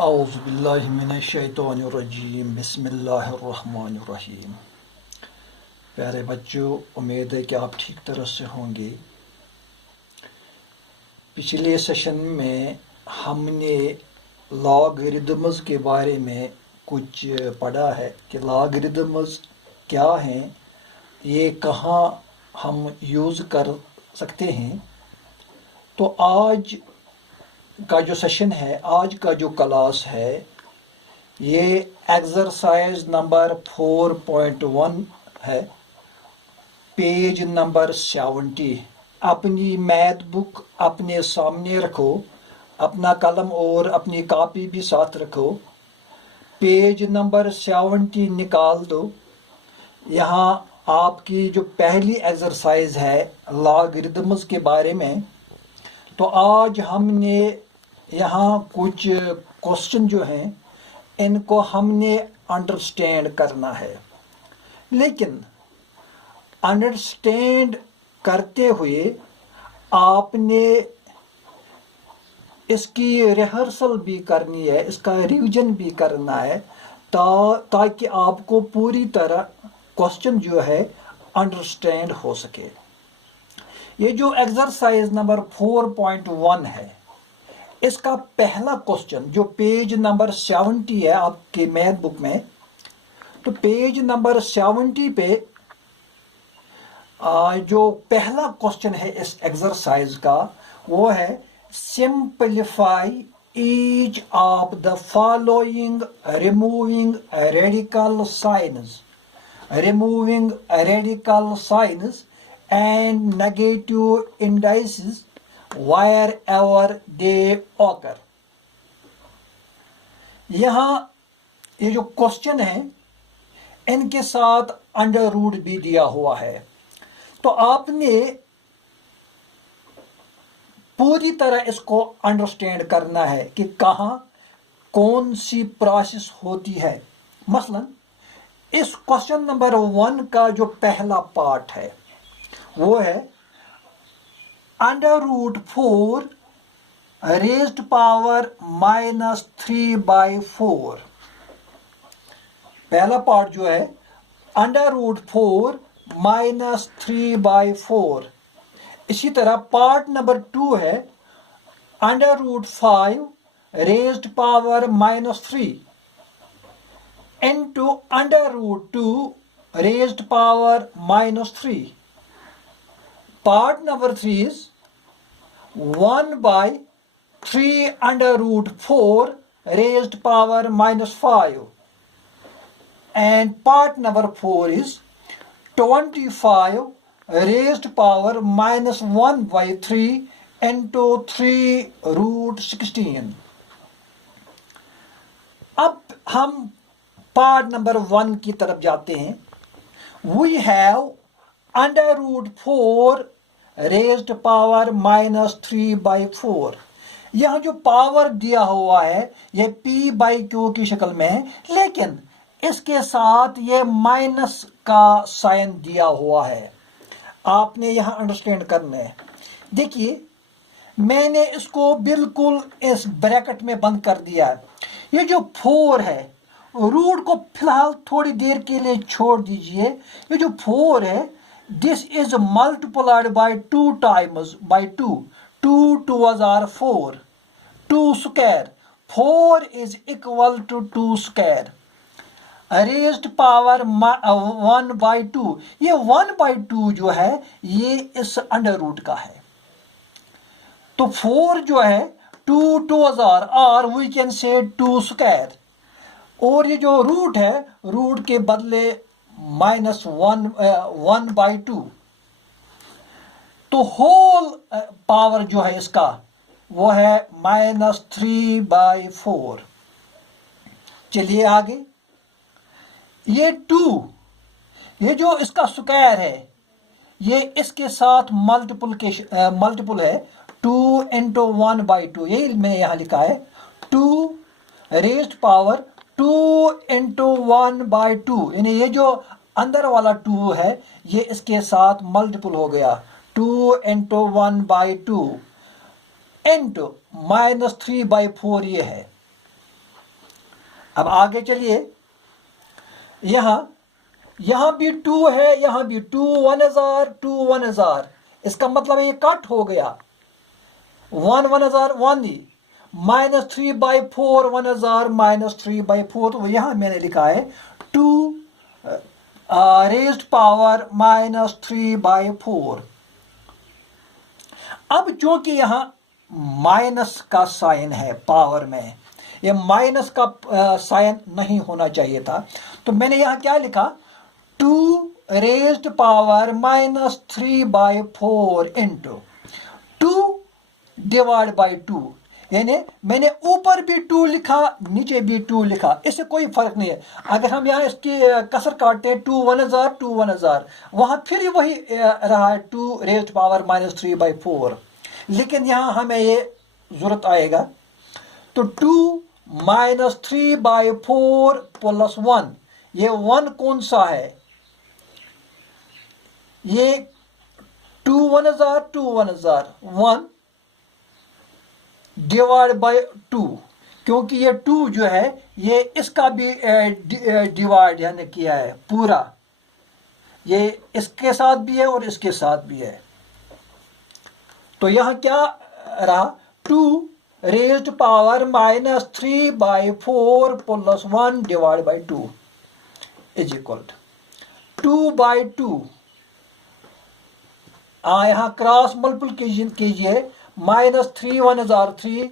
औज़ुबिल्लाहिमिनश्शैतानिर्रजीम बिस्मिल्लाहिर्रहमानिर्रहीम। प्यारे बच्चों, उम्मीद है कि आप ठीक तरह से होंगे। पिछले सेशन में हमने लॉगरिदम्स के बारे में कुछ पढ़ा है कि लॉगरिदम्स क्या हैं, ये कहाँ हम यूज़ कर सकते हैं। तो आज का जो सेशन है, आज का जो क्लास है, ये एक्सरसाइज नंबर 4.1 है, पेज नंबर 70। अपनी मैथ बुक अपने सामने रखो, अपना कलम और अपनी कॉपी भी साथ रखो। पेज नंबर 70 निकाल दो। यहाँ आपकी जो पहली एक्सरसाइज है लॉगरिदम्स के बारे में। तो आज हमने यहाँ कुछ क्वेश्चन जो हैं इनको हमने अंडरस्टैंड करना है, लेकिन अंडरस्टैंड करते हुए आपने इसकी रिहर्सल भी करनी है, इसका रिवीजन भी करना है, ताकि आपको पूरी तरह क्वेश्चन जो है अंडरस्टैंड हो सके। ये जो एक्सरसाइज नंबर 4.1 है, इसका पहला क्वेश्चन जो पेज नंबर 70 है आपके मैथ बुक में, तो पेज नंबर 70 पे जो पहला क्वेश्चन है इस एक्सरसाइज का, वो है simplify each of the following removing radical science and negative indices wherever they occur। यहाँ ये जो क्वेश्चन है इनके साथ अंडर रूट भी दिया हुआ है। तो आपने पूरी तरह इसको अंडरस्टैंड करना है कि कहाँ कौन सी प्रोसेस होती है। मसलन इस क्वेश्चन नंबर 1 का जो पहला पार्ट है वो है √4 raised power -3/4। पहला पार्ट जो है √4 -3/4। इसी तरह पार्ट नंबर 2 है √5 raised power -3 into √2 raised power -3। Part number 3 is 1/3 raised power -5, and part number 4 is 25 raised power -1/3 into 3√16। अब हम पार्ट नंबर 1 की तरफ जाते हैं। We have √4 raised power -3/4। यहाँ जो पावर दिया हुआ है ये p/q की शक्ल में है, लेकिन इसके साथ ये माइनस का साइन दिया हुआ है। आपने यहाँ अंडरस्टैंड करना है। देखिए, मैंने इसको बिल्कुल इस ब्रैकेट में बंद कर दिया है। ये जो 4 है, रूट को फिलहाल थोड़ी देर के लिए छोड़ दीजिए। ये जो 4 है, this is multiplied by 2 times by 2 2's are 4, 2 square, 4 is equal to 2 square raised power 1/2। ये 1/2 जो है ये इस अंडर रूट का है। तो 4 जो है 2's are, or we can say 2 square, और ये जो रूट है, रूट के बदले -1/2। तो होल पावर जो है इसका वो है -3/4। चलिए आगे। ये 2, ये जो इसका स्क्वायर है, ये इसके साथ मल्टीपल है। 2 into 1/2, यही मैं यहाँ लिखा है। 2 raised power 2 into 1/2, यानी ये जो अंदर वाला 2 है ये इसके साथ मल्टीपल हो गया। 2 into 1/2 into -3/4 ये है। अब आगे चलिए, यहां भी 2 है, यहां भी 2 1000 2 1000, इसका मतलब ये कट हो गया, 1 1000 1 ही, -3/4 1000 -3/4, तो यहां मैंने लिखा है 2 रेज्ड पावर -3/4। अब चूंकि यहां माइनस का साइन है पावर में, ये माइनस का साइन नहीं होना चाहिए था, तो मैंने यहां क्या लिखा, 2 raised power -3/4 into 2 divide by 2, यानी मैंने ऊपर भी 2 लिखा, नीचे भी 2 लिखा, इससे कोई फर्क नहीं है। अगर हम यहाँ इसकी कसर काटते हैं 2 1000 2 1000, वहां फिर वही रहा है 2 रेज्ड पावर -3/4, लेकिन यहां हमें ये जरूरत आएगा, तो 2 -3/4 प्लस 1, ये 1 कौन सा है, ये 2 1000 2 1000 1 डिवाइड बाय 2, क्योंकि ये 2 जो है ये इसका भी डिवाइड यानी किया है पूरा, ये इसके साथ भी है और इसके साथ भी है, तो यहां क्या रहा, 2 raised power -3/4 plus 1 divide by 2 is equal 2/2। यहां क्रॉस मल्टीप्लिकेशन कीजिए, -3 1003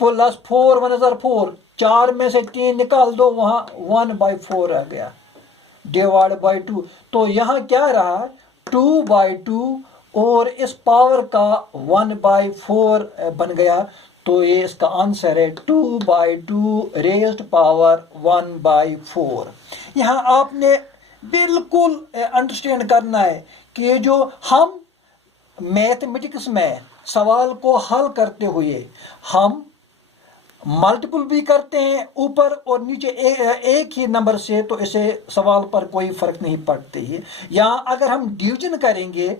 प्लस 4 1004, 4 में से 3 निकाल दो, वहां 1/4 रह गया डिवाइड बाई 2, तो यहां क्या रहा 2/2 और इस पावर का 1/4 बन गया, तो ये इसका आंसर है 2/2 रेज्ड पावर 1/4। यहां आपने बिल्कुल अंडरस्टैंड करना है कि जो हम मैथमेटिक्स में सवाल को हल करते हुए हम मल्टीपल भी करते हैं ऊपर और नीचे एक ही नंबर से, तो इसे सवाल पर कोई फर्क नहीं पड़ती है। या अगर हम डिवीजन करेंगे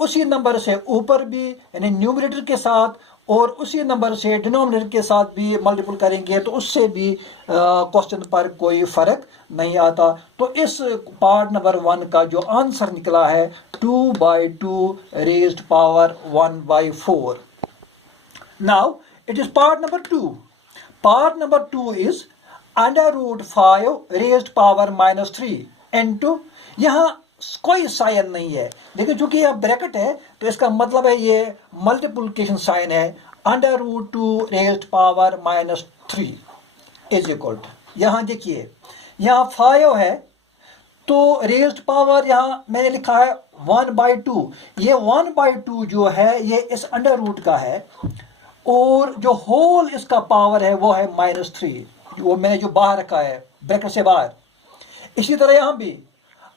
उसी नंबर से ऊपर भी यानी न्यूमरेटर के साथ और उसी नंबर से डिनोमिनेटर के साथ भी मल्टीपल करेंगे, तो उससे भी क्वेश्चन पर कोई फर्क नहीं आता। तो इस पार्ट नंबर 1 का जो आंसर निकला है 2/2 raised power 1/4। Now it is part number 2. Part number 2 is under root 5 raised power -3 into, यहाँ कोई साइन नहीं है, लेकिन चूंकि यह ब्रैकेट है तो इसका मतलब है ये मल्टीप्लिकेशन साइन है, under root 2 raised power -3 is equal to, यहाँ देखिए यहाँ 5 है, तो रेज्ड पावर यहाँ मैंने लिखा है 1/2, ये 1/2 जो है ये इस अंडर रूट का है, और जो होल इसका पावर है वो है -3, वो मैंने जो बाहर रखा है ब्रैकेट से बाहर। इसी तरह यहाँ भी,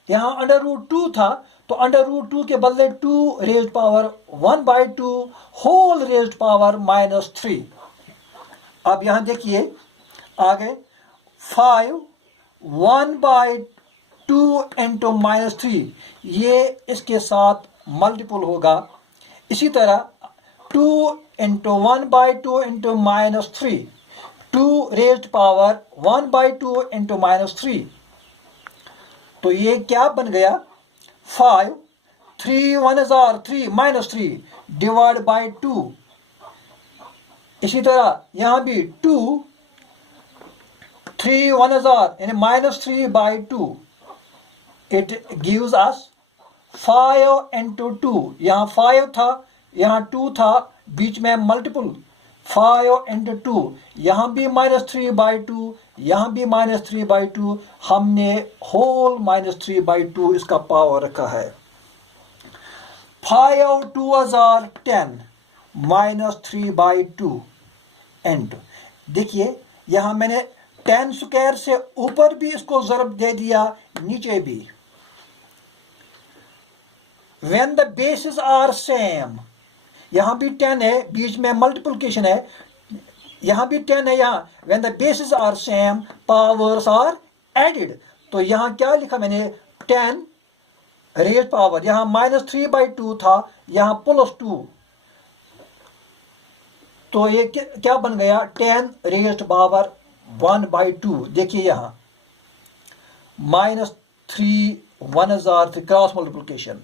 यहाँ अंडर रूट 2 था, तो अंडर रूट 2 के बदले 2 raised power 1/2 whole raised power -3। अब यहाँ देखिए आगे 5 1/2 इंटू -3, ये इसके साथ मल्टीपल होगा। इसी तरह 2 into 1/2 into -3, 2 raised power 1/2 into -3, तो ये क्या बन गया 5 3 1003 -3 डिवाइड बाई 2। इसी तरह यहां भी 2 3 1000 यानी -3/2, इट गिव्स अस 5 इंटू 2, यहाँ 5 था यहाँ 2 था, बीच में मल्टीपल 5 इंटू 2, यहाँ भी -3/2 यहाँ भी -3/2, हमने होल -3/2 इसका पावर रखा है। 5 2010 -3/2 इंटू, देखिए यहाँ मैंने 10 स्क्वायर से ऊपर भी इसको ज़रब दे दिया, नीचे भी। When the bases are same, यहाँ भी 10 है, बीच में मल्टीप्लिकेशन है, यहाँ भी 10 है, यहाँ when the bases are same powers are added, तो यहाँ क्या लिखा मैंने 10 रेज पावर, यहाँ -3/2 था, यहाँ +2, तो ये क्या बन गया 10 रेज्ड पावर 1/2, देखिए यहाँ -3 1003 क्रॉस मल्टीप्लिकेशन,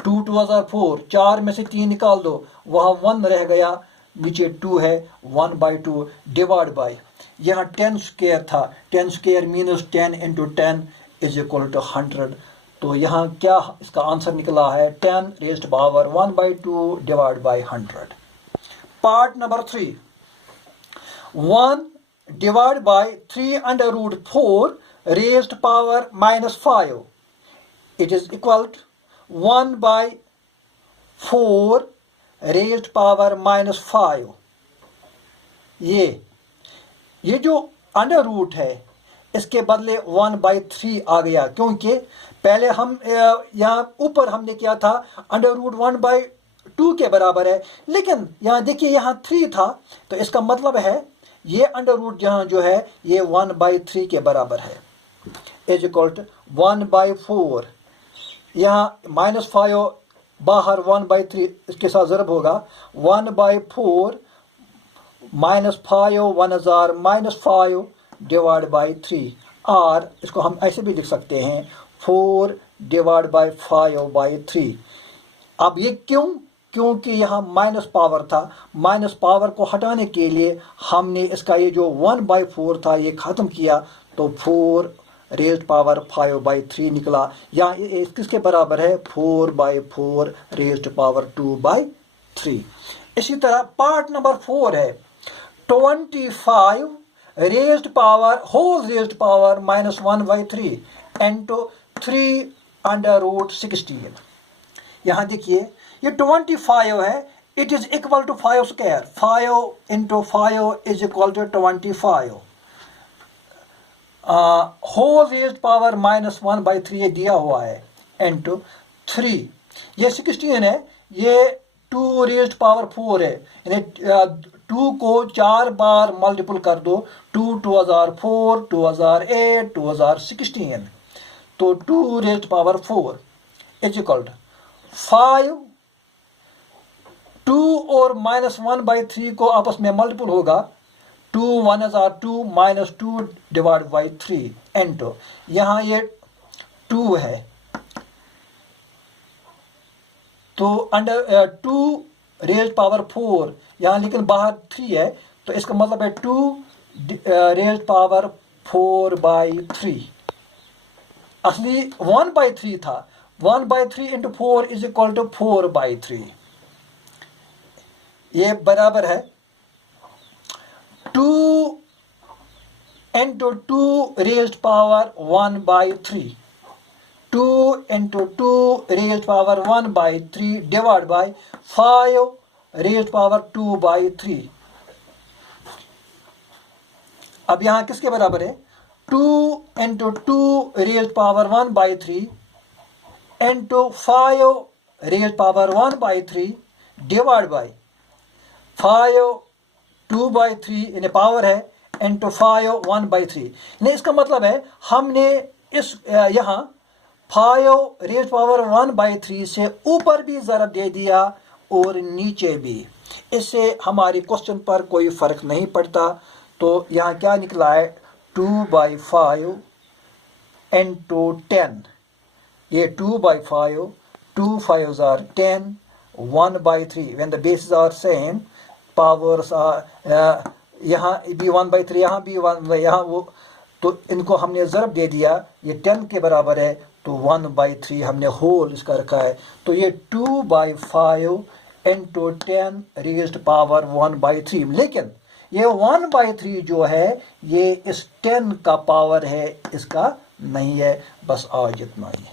2 2 4, 4 में से 3 निकाल दो, वहाँ 1 रह गया, नीचे 2 है, 1/2 डिवाइड बाय, यहाँ 10 स्क्वायर था, 10 square minus 10 × 10 is equal to 100। तो यहाँ क्या इसका आंसर निकला है, 10 raised power 1/2 divide by 100। Part number 3, 1 divide by 3√4 raised power -5, it is equal to 1/4 raised power -5। ये जो अंडर रूट है इसके बदले 1/3 आ गया, क्योंकि पहले हम यहाँ ऊपर हमने किया था अंडर रूट 1/2 के बराबर है, लेकिन यहाँ देखिए यहाँ 3 था, तो इसका मतलब है ये अंडर रूट यहाँ जो है ये 1/3 के बराबर है, इज इक्वल टू 1/4, यहाँ -5 बाहर 1/3 इसके साथ ज़रब होगा, 1/4 -5 1000 -5 डिवाइड बाई 3, और इसको हम ऐसे भी लिख सकते हैं 4 डिवाइड बाई 5/3। अब ये क्योंकि यहाँ माइनस पावर था, माइनस पावर को हटाने के लिए हमने इसका ये जो 1/4 था ये ख़त्म किया, तो 4 रेज़्ड पावर 5/3 निकला, या किसके बराबर है, 4/4 रेज़्ड पावर 2/3। इसी तरह पार्ट नंबर 4 है 25 raised power whole raised power -1/3 into 3√16। यहाँ देखिए ये 25 है, it is equal to 5 square, 5 × 5 is equal to 25, whole raised power -1/3 ये दिया हुआ है, इंटू 3, ये 16 है, ये 2 रेज़्ड पावर 4 है, यानी 2 को 4 बार मल्टीपल कर दो, 2 2004 2008 2016, तो 2 raised power 4 is equal to 5, 2 और -1/3 को आपस में मल्टीपल होगा, 2 1 2 -2 डिवाइड बाई 3 इंटू, यहाँ ये 2 है, तो अंडर 2 रेज़्ड पावर 4, यहाँ लेकिन बाहर 3 है, तो इसका मतलब है 2 रेज़्ड पावर 4/3, असली 1/3 था, 1/3 इंटू 4 इज इक्वल टू 4/3, ये बराबर है 2 into 2 raised power 1/3, 2 into 2 raised power 1/3 divide by 5 raised power 2/3। अब यहाँ किसके बराबर है, 2 into 2 raised power 1/3 into 5 raised power 1/3 divide by 5 2/3, यानी पावर है, इंटू 5 1/3। नहीं, इसका मतलब है हमने इस यहाँ 5 रेज़्ड पावर 1/3 से ऊपर भी ज़रब दे दिया और नीचे भी, इससे हमारे क्वेश्चन पर कोई फ़र्क नहीं पड़ता। तो यहाँ क्या निकला है, 2/5 इंटू 10, ये 2/5, 2 5s are 10, 1/3 when the bases are same, powers are यहाँ भी 1/3, यहाँ भी 1, यहाँ वो, तो इनको हमने ज़रब दे दिया, ये 10 के बराबर है, तो 1/3 हमने होल इसका रखा है, तो ये 2/5 इंटू 10 रेज़्ड पावर 1/3, लेकिन ये 1/3 जो है ये इस 10 का पावर है, इसका नहीं है। बस आज इतना ही।